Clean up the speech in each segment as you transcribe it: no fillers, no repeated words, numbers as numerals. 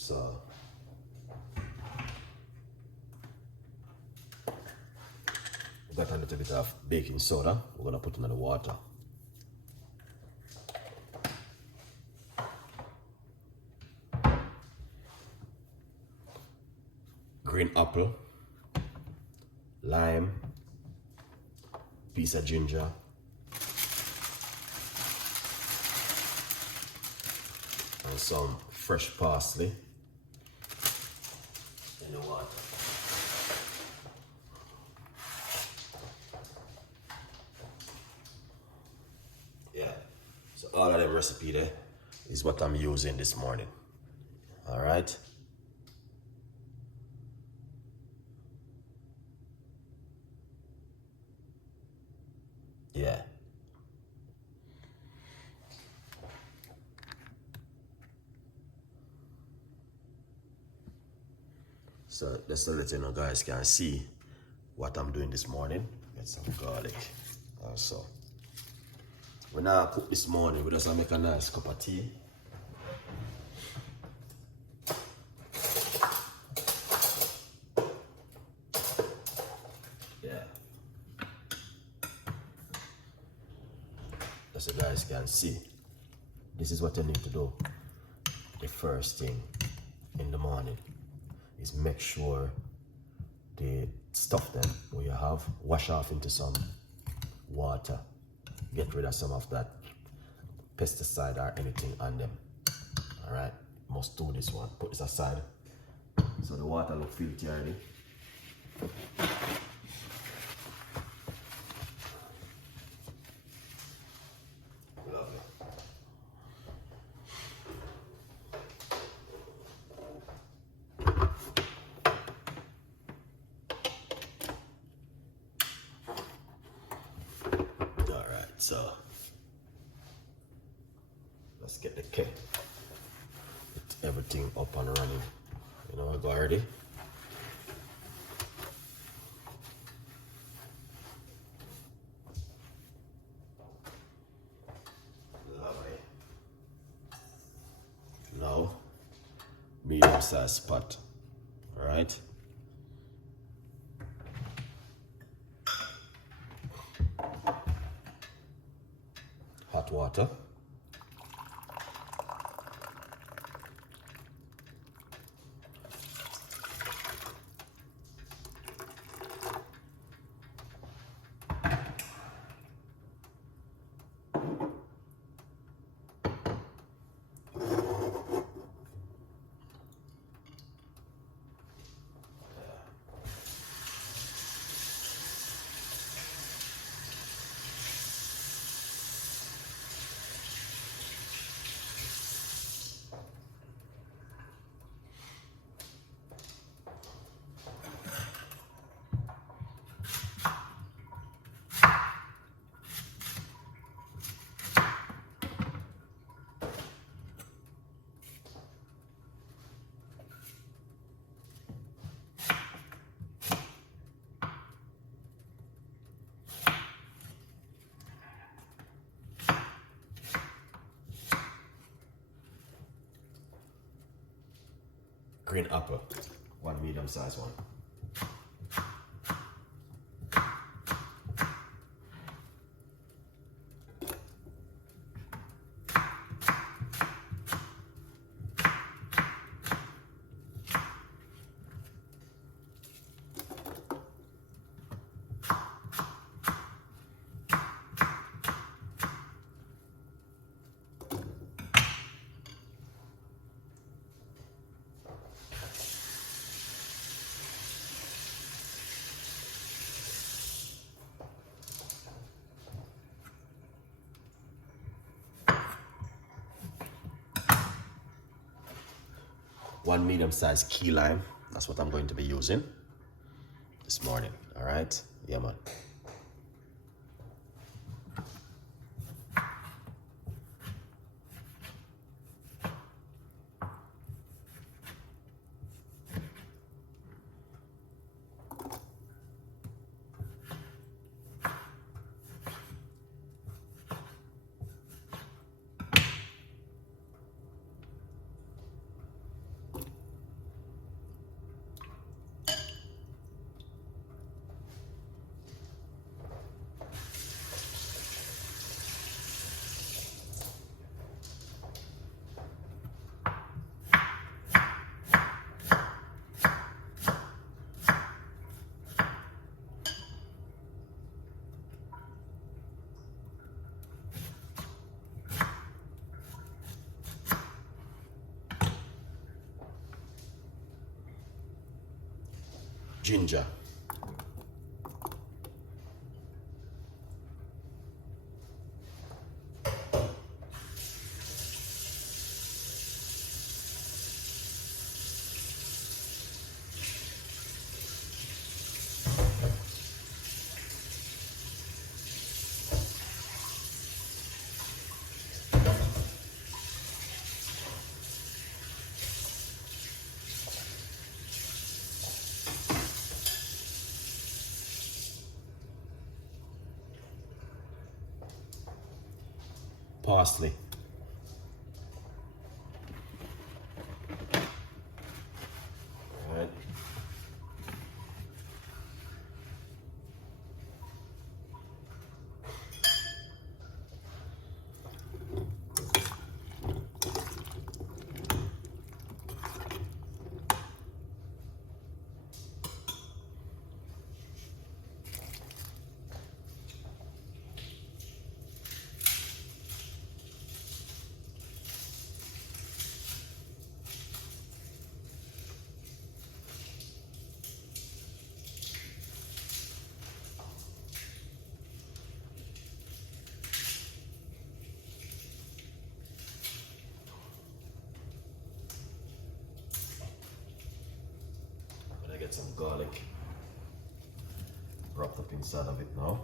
So we got a little bit of baking soda. We're gonna put in the water. Green apple, lime, piece of ginger, and some fresh parsley in the water. Yeah, so all of them recipe there is what I'm using this morning. All right. Yeah. So just to let you know, guys can see what I'm doing this morning. Get some garlic also. When I cook this morning, we just make a nice cup of tea. Yeah. Just so you guys can see. This is what you need to do. The first thing in the morning is make sure the stuff then what you have wash off into some water. Get rid of some of that pesticide or anything on them. All right, must do this one. Put this aside so the water look filthy already. Lovely. All right, so let's get the cake. Get everything up and running. You know, go already. Lovely. Now, medium size pot. All right. Hot water. Green apple, one medium size one. One medium sized key lime. That's what I'm going to be using this morning. All right. Yeah, man. ginger. Parsley. All right. Get some garlic wrapped up inside of it now.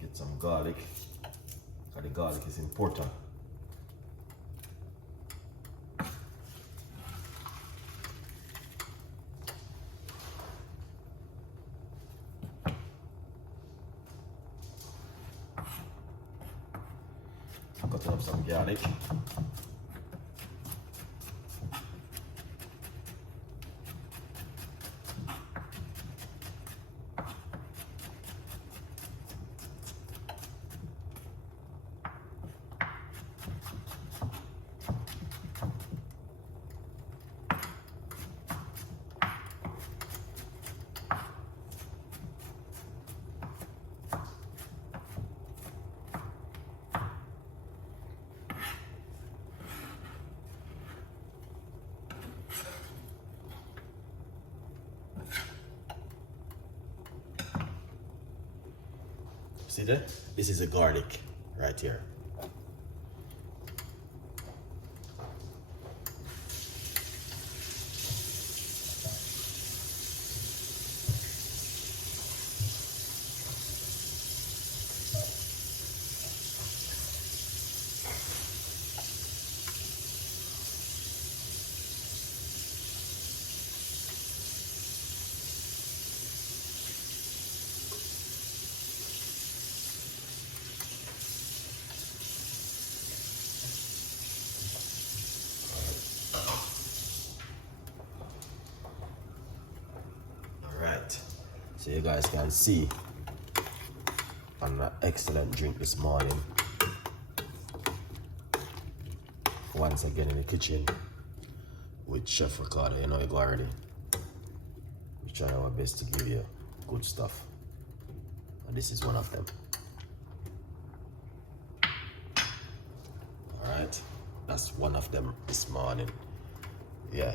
Get some garlic, because the garlic is important. Cutting up some garlic. See that? This is a garlic right here. So you guys can see an excellent drink this morning. Once again in the kitchen with Chef Ricardo. You know you go already. We try our best to give you good stuff. And this is one of them. Alright. That's one of them this morning. Yeah.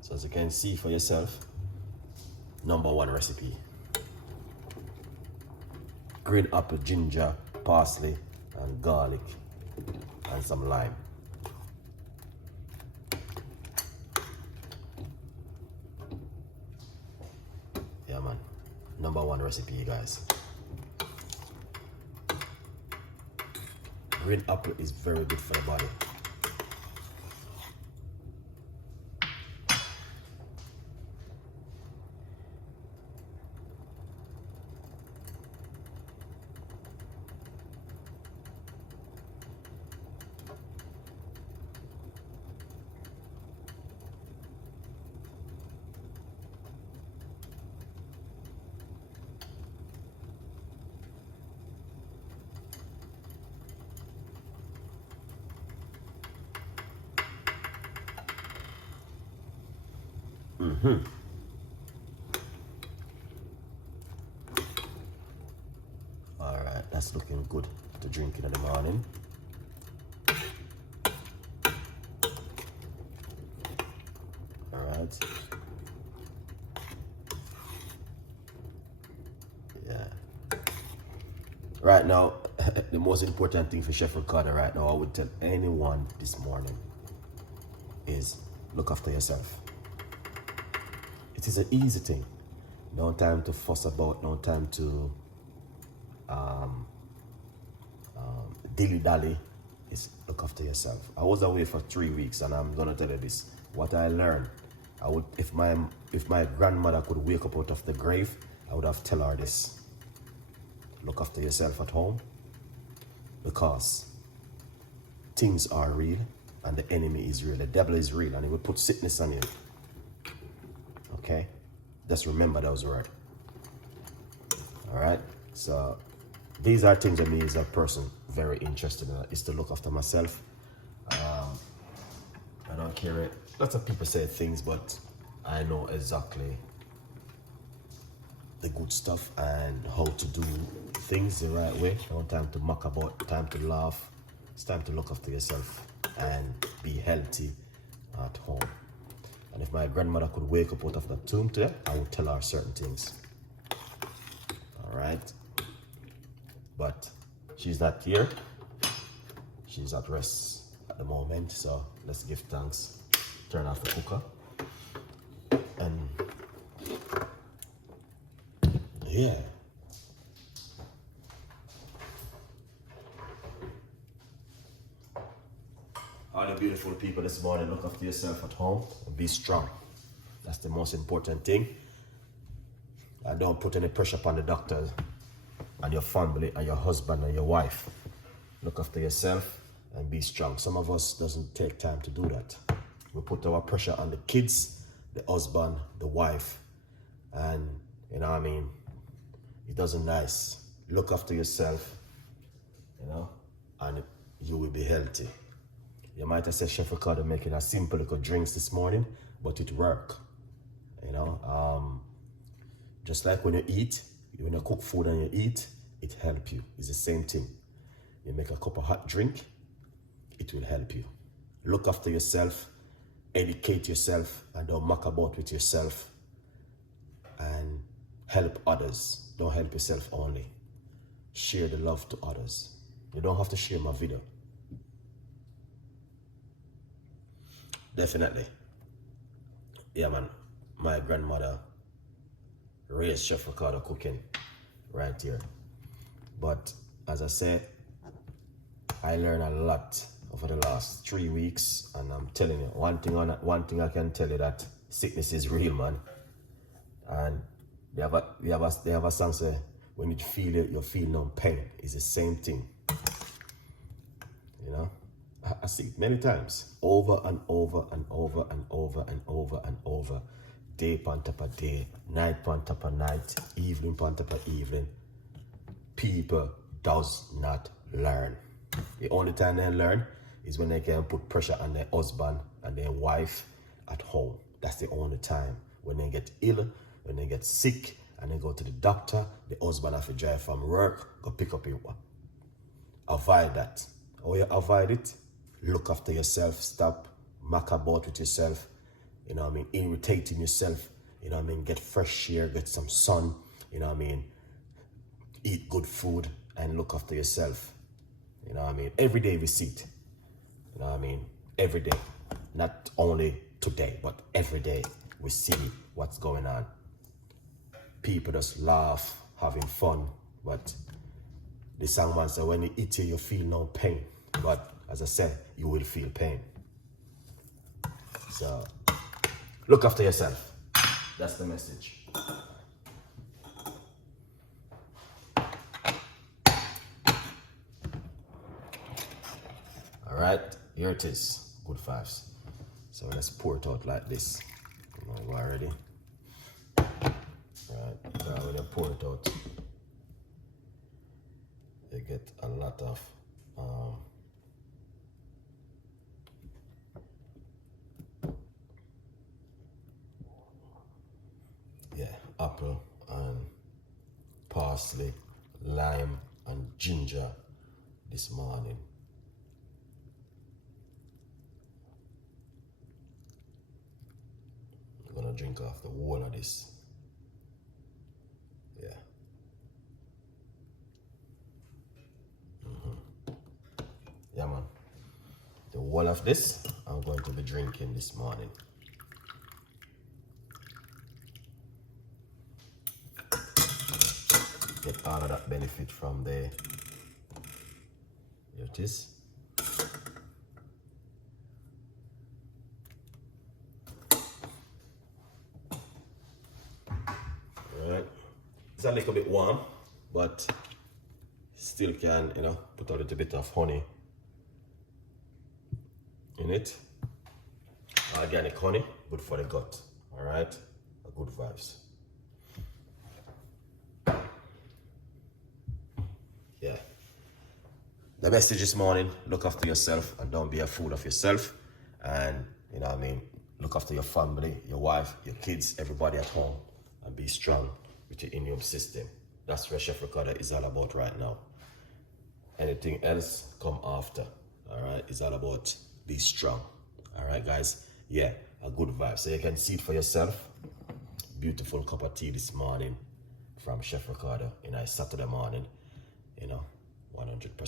So as you can see for yourself, #1 recipe. Green apple, ginger, parsley, and garlic, and some lime. #1 recipe, you guys. Green apple is very good for the body. All right, that's looking good to drink in the morning. All right. Yeah. Right now, the most important thing for Chef Ricardo right now, I would tell anyone this morning, is look after yourself. It is an easy thing. No time to fuss about, no time to dilly-dally. Is look after yourself. I was away for 3 weeks, and I'm gonna tell you this. What I learned, I would, if my grandmother could wake up out of the grave, I would have tell her this. Look after yourself at home, because things are real and the enemy is real. The devil is real, and he will put sickness on you. Okay? Just remember those words. All right? So these are things that me as a person very interested in, is to look after myself. I don't care it. Lots of people say things, but I know exactly the good stuff and how to do things the right way. No time to muck about, time to laugh. It's time to look after yourself and be healthy at home. And if my grandmother could wake up out of that tomb today, I would tell her certain things. All right? But she's not here. She's at rest at the moment, so let's give thanks. Turn off the cooker. And yeah. All the beautiful people this morning, look after yourself at home and be strong. That's the most important thing. And don't put any pressure upon the doctors and your family and your husband and your wife. Look after yourself and be strong. Some of us doesn't take time to do that. We put our pressure on the kids, the husband, the wife, and you know what I mean? It doesn't nice. Look after yourself, you know, and you will be healthy. You might have said Chef Ricardo making a simple little drinks this morning, but it worked. You know, just like when you eat, when you cook food and you eat, it helps you. It's the same thing. You make a cup of hot drink, it will help you. Look after yourself, educate yourself, and don't muck about with yourself. And help others. Don't help yourself only. Share the love to others. You don't have to share my video. Definitely. Yeah, man. My grandmother raised Chef Ricardo Cooking right here. But as I said, I learned a lot over the last 3 weeks, and I'm telling you, one thing I can tell you, that sickness is real, man. And they have a song say, when you feel it, you feel no pain. It's the same thing. You know? I see it many times, over and over and over and over and over and over. Day upon top of day, night upon top of night, evening upon top of evening. People does not learn. The only time they learn is when they can put pressure on their husband and their wife at home. That's the only time. When they get ill, when they get sick, and they go to the doctor, the husband have to drive from work, go pick up your one. Avoid that. How you avoid it? Look after yourself. Stop muck about with yourself. You know what I mean? Irritating yourself. You know what I mean? Get fresh air, get some sun. You know what I mean? Eat good food and look after yourself. You know what I mean? Every day we see it. You know what I mean? Every day. Not only today, but every day we see what's going on. people just laugh, having fun. But the songman said, when you eat it, you feel no pain. But as I said, you will feel pain. So look after yourself. That's the message. All right, here it is. Good vibes. So let's pour it out like this. Go already. Right, now when you pour it out, you get a lot of apple and parsley, lime and ginger this morning. I'm gonna drink off the whole of this. Yeah. Yeah, man. The whole of this I'm going to be drinking this morning. Get all of that benefit from there. Here it is. Alright. It's a little bit warm, but still can, put a little bit of honey in it. Organic honey, good for the gut. Alright? Good vibes. Yeah. The message this morning, look after yourself and don't be a fool of yourself. And, look after your family, your wife, your kids, everybody at home. And be strong with your immune system. That's where Chef Ricardo is all about right now. Anything else come after. Alright? It's all about be strong. Alright, guys? Yeah, a good vibe. So you can see it for yourself. Beautiful cup of tea this morning from Chef Ricardo. Saturday morning. 100%.